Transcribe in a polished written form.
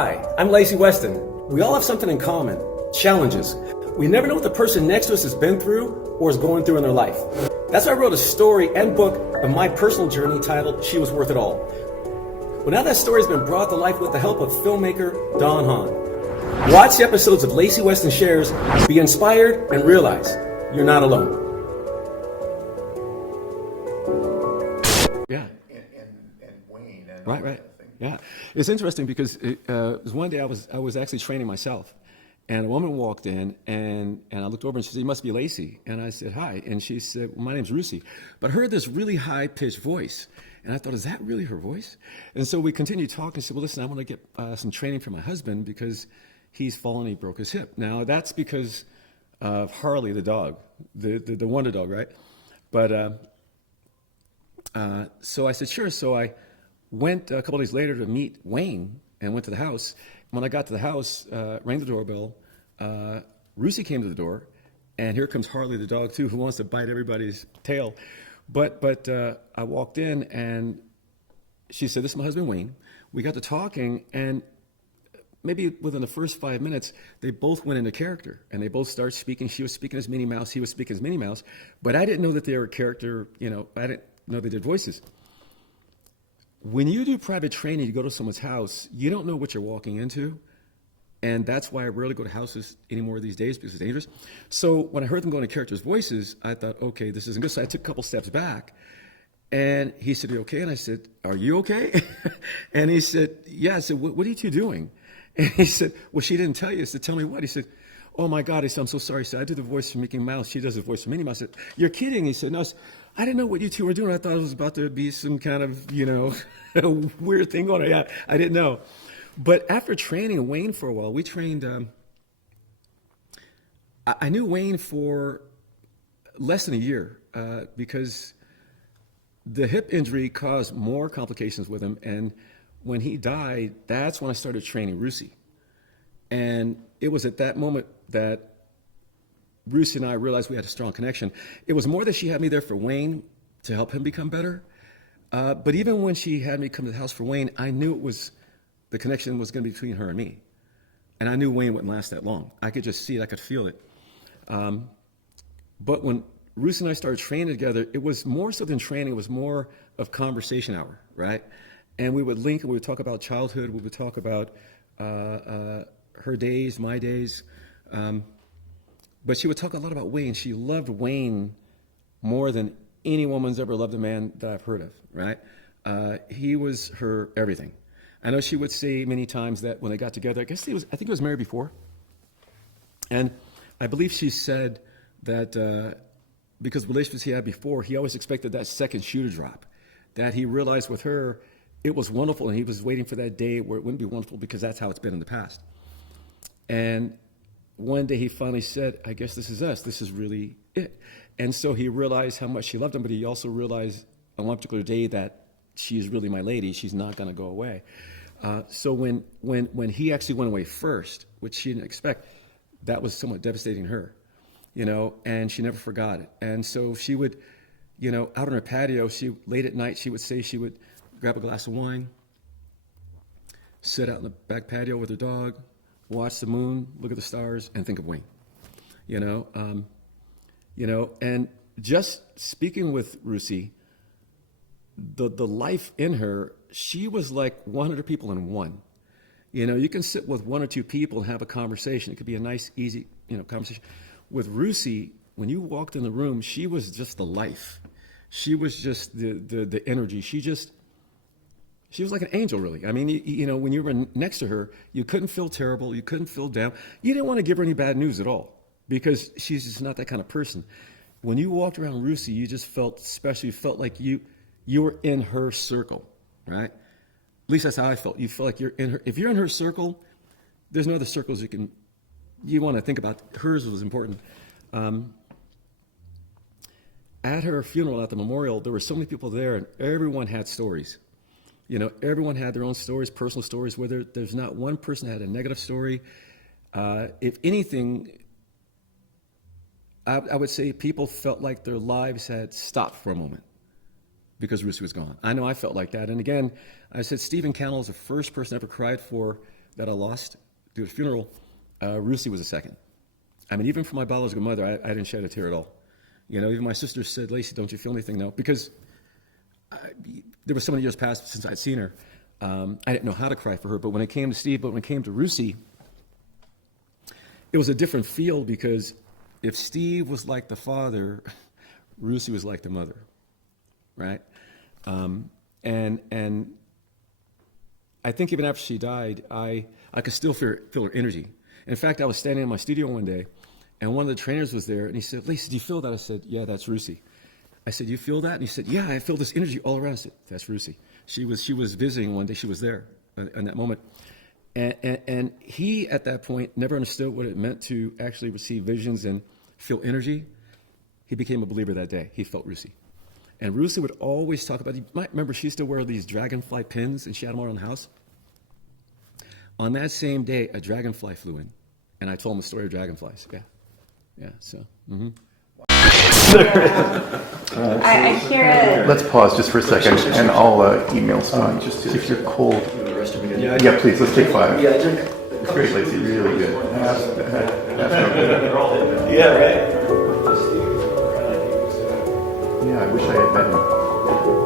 Hi, I'm Lacy Weston. We all have something in common, challenges. We never know what the person next to us has been through or is going through in their life. That's why I wrote a story and book of my personal journey titled She Was Worth It All. Well, now that story has been brought to life with the help of filmmaker Don Hahn. Watch the episodes of Lacy Weston Shares, be inspired, and realize you're not alone. Yeah. And Wayne. And Right. Yeah, it's interesting because it was one day I was actually training myself, and a woman walked in, and I looked over and she said, "You must be Lacy," and I said, "Hi," and she said, well, "My name's Rusi," but I heard this really high pitched voice, and I thought, "Is that really her voice?" And so we continued talking. She said, "Well, listen, I want to get some training for my husband because he's fallen, he broke his hip." Now that's because of Harley the dog, the wonder dog, right? But so I said, "Sure." So I went a couple days later to meet Wayne and went to the house. When I got to the house, rang the doorbell. Rusi came to the door, and here comes Harley the dog too, who wants to bite everybody's tail. But I walked in, and she said, "This is my husband Wayne." We got to talking, and maybe within the first 5 minutes, they both went into character, and they both started speaking. She was speaking as Minnie Mouse, he was speaking as Minnie Mouse, but I didn't know that they were a character. I didn't know they did voices. When you do private training, you go to someone's house, you don't know what you're walking into. And that's why I rarely go to houses anymore these days because it's dangerous. So when I heard them going to characters' voices, I thought, okay, this isn't good. So I took a couple steps back. And he said, "You okay?" And I said, "Are you okay?" And he said, "Yeah." I said, what are you two doing?" And he said, "Well, she didn't tell you." I said, "Tell me what?" He said, "Oh my God." He said, "I'm so sorry." He said, "I do the voice for Mickey Mouse. She does the voice for Minnie Mouse." I said, "You're kidding." He said, "No, I didn't know what you two were doing. I thought it was about to be some kind of, weird thing going on." Yeah, I didn't know. But after training Wayne for a while, we trained, I knew Wayne for less than a year because the hip injury caused more complications with him. And when he died, that's when I started training Rusi. And it was at that moment that Rusi and I realized we had a strong connection. It was more that she had me there for Wayne to help him become better. But even when she had me come to the house for Wayne, I knew the connection was going to be between her and me. And I knew Wayne wouldn't last that long. I could just see it. I could feel it. But when Rusi and I started training together, it was more so than training. It was more of conversation hour, right? And we would link and we would talk about childhood. We would talk about her days, my days. But she would talk a lot about Wayne. She loved Wayne more than any woman's ever loved a man that I've heard of, right? He was her everything. I know she would say many times that when they got together, I think he was married before. And I believe she said that because relationships he had before, he always expected that second shoe to drop. That he realized with her, it was wonderful, and he was waiting for that day where it wouldn't be wonderful because that's how it's been in the past. And one day he finally said, "I guess this is us. This is really it." And so he realized how much she loved him, but he also realized on one particular day that she's really my lady. She's not going to go away. So when he actually went away first, which she didn't expect, that was somewhat devastating to her, and she never forgot it. And so she would, out on her patio, late at night, she would say she would grab a glass of wine, sit out in the back patio with her dog, watch the moon, look at the stars, and think of Wayne. And just speaking with Rusi, the life in her, she was like 100 people in one. You can sit with one or two people and have a conversation. It could be a nice, easy, conversation. With Rusi, when you walked in the room, she was just the life. She was just the energy. She was like an angel, really. I mean, when you were next to her, you couldn't feel terrible. You couldn't feel down. You didn't want to give her any bad news at all because she's just not that kind of person. When you walked around Rusi, you just felt special. You felt like you were in her circle, right? At least that's how I felt. You feel like you're in her. If you're in her circle, there's no other circles you want to think about. Hers was important. At her funeral, at the memorial, there were so many people there, and everyone had stories. Everyone had their own stories, personal stories, where there's not one person that had a negative story. If anything, I would say people felt like their lives had stopped for a moment because Rusi was gone. I know I felt like that. And again, I said Stephen Cannell is the first person I ever cried for that I lost due to funeral, Rusi was the second. I mean, even for my biological mother, I didn't shed a tear at all. You know, even my sister said, Lacy, don't you feel anything? No, because there were so many years past since I'd seen her. I didn't know how to cry for her, but when it came to Steve, but when it came to Rusi, it was a different feel because if Steve was like the father, Rusi was like the mother, right? And I think even after she died, I could still feel her energy. In fact, I was standing in my studio one day, and one of the trainers was there, and he said, Lacy, do you feel that? I said, yeah, that's Rusi. I said, you feel that? And he said, yeah, I feel this energy all around. I said, that's Rusi. She was visiting one day. She was there in that moment. And he, at that point, never understood what it meant to actually receive visions and feel energy. He became a believer that day. He felt Rusi. And Rusi would always talk about, you might remember she used to wear these dragonfly pins, and she had them around the house. On that same day, a dragonfly flew in, and I told him the story of dragonflies. Yeah, so. Mm-hmm. I hear it. Let's pause just for a second, and I'll email Stein just to, if you're cold. Yeah, please, let's take 5. Yeah, drink. It's great, Lacy, really good. Yeah, right. Yeah, I wish I had met him.